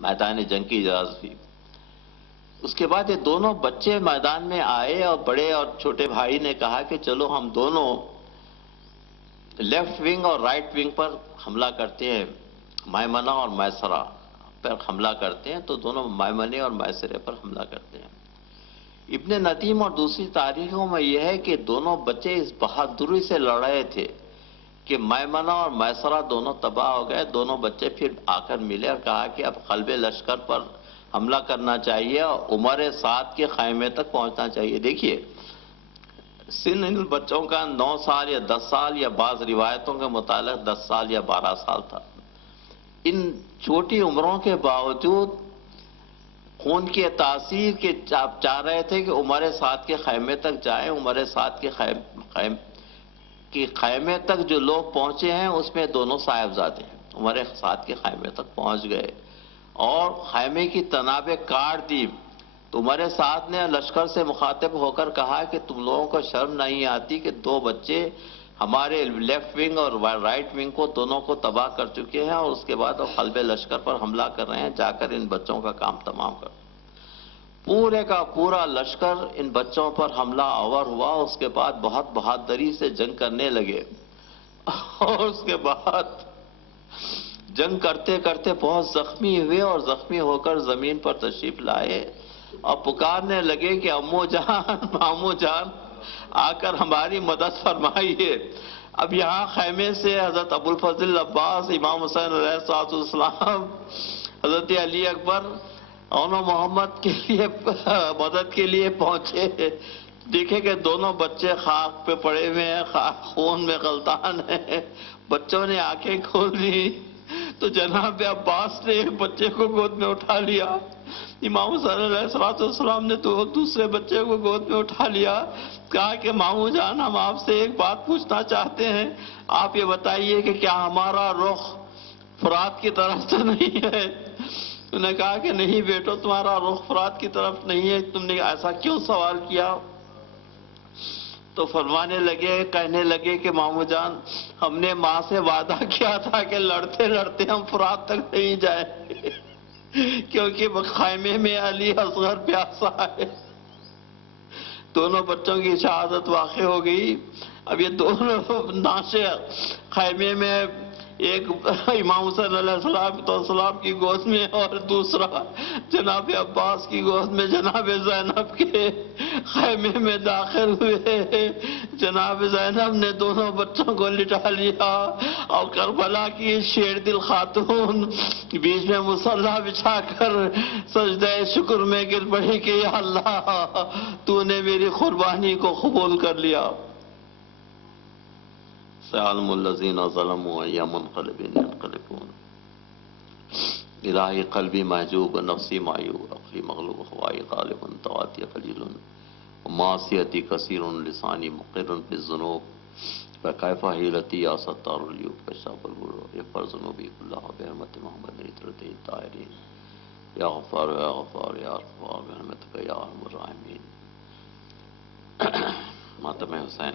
میدان جنگ کی اجازت ہوئی۔ اس کے بعد یہ دونوں بچے میدان میں آئے اور بڑے اور چھوٹے بھائی نے کہا کہ چلو ہم دونوں لیفٹ ونگ اور رائٹ ونگ پر حملہ کرتے ہیں، میمنہ اور میسرہ پر حملہ کرتے ہیں، تو دونوں میمنے اور میسرے پر حملہ کرتے ہیں۔ ابن ندیم اور دوسری تاریخوں میں یہ ہے کہ دونوں بچے اس بہادری سے لڑ رہے تھے کہ میمنہ اور میسرہ دونوں تباہ ہو گئے۔ دونوں بچے پھر آ کر ملے اور کہا کہ اب قلب لشکر پر حملہ کرنا چاہیے اور عمر سعد کے خیمے تک پہنچنا چاہیے۔ دیکھیے سن ان بچوں کا 9 سال یا 10 سال یا بعض روایتوں کے مطابق 10 سال یا 12 سال تھا۔ ان چھوٹی عمروں کے باوجود خون کی تاثیر کے چاہ رہے تھے کہ عمر سعد کے خیمے تک جائیں۔ عمر سعد کے خیمے تک جو لوگ پہنچے ہیں اس میں دونوں صاحبزادے ہیں۔ عمر سعد کے خیمے تک پہنچ گئے اور خیمے کی تنابیں کاٹ دی۔ تو عمر سعد نے لشکر سے مخاطب ہو کر کہا کہ تم لوگوں کو شرم نہیں آتی کہ 2 بچے ہمارے لیفٹ ونگ اور رائٹ ونگ کو دونوں کو تباہ کر چکے ہیں اور اس کے بعد وہ قلب لشکر پر حملہ کر رہے ہیں، جا کر ان بچوں کا کام تمام کر۔ پورے کا پورا لشکر ان بچوں پر حملہ آور ہوا۔ اس کے بعد بہت بہادری سے جنگ کرنے لگے اور اس کے بعد جنگ کرتے کرتے بہت زخمی ہوئے اور زخمی ہو کر زمین پر تشریف لائے اور پکارنے لگے کہ امو جان، مامو جان، آ کر ہماری مدد فرمائیے۔ اب یہاں خیمے سے حضرت ابو الفضل عباس، امام حسین علیہ السلام، حضرت علی اکبر اور محمد کے لیے مدد کے لیے پہنچے۔ دیکھیں کہ دونوں بچے خاک پہ پڑے ہوئے ہیں، خون میں غلطان ہیں۔ بچوں نے آنکھیں کھول لی تو جناب عباس نے ایک بچے کو گود میں اٹھا لیا، امام حسین علیہ السلام نے تو دوسرے بچے کو گود میں اٹھا لیا، کہا کہ مامو جان ہم آپ سے ایک بات پوچھنا چاہتے ہیں، آپ یہ بتائیے کہ کیا ہمارا رخ فرات کی طرف تو نہیں ہے؟ انہوں نے کہا کہ نہیں بیٹو، تمہارا رخ فرات کی طرف نہیں ہے، تم نے ایسا کیوں سوال کیا؟ تو فرمانے لگے، کہنے لگے کہ مامو جان ہم نے ماں سے وعدہ کیا تھا کہ لڑتے لڑتے ہم فرات تک نہیں جائیں کیونکہ خیمے میں علی اصغر پیاسا ہے۔ دونوں بچوں کی شہادت واقع ہو گئی۔ اب یہ دونوں ناشے خیمے میں، ایک امام حسین علیہ السلام کی گود میں اور دوسرا جناب عباس کی گود میں، جناب زینب کے خیمے میں داخل ہوئے۔ جناب زینب نے دونوں بچوں کو لٹا لیا اور کربلا کی شیر دل خاتون بیچ میں مصلی بچھا کر سجدہ شکر میں گر پڑی کہ یا اللہ تو نے میری قربانی کو قبول کر لیا۔ سيعلم الذين ظلموا أي منقلب ينقلبون إلهي قلبي محجوب ونفسي معيوب عقلي مغلوب هوائي غالب تواتي قليل ومعصيتي كثير لساني مقر بالذنوب فكيف حيلتي يا ستار العيوب كشاف الغرور اغفر ذنوبي كلها بحرمة محمد رضي الطاهرين يا غفار يا غفار يا غفار برحمتك يا ارحم الراحمين۔ ماتم حسین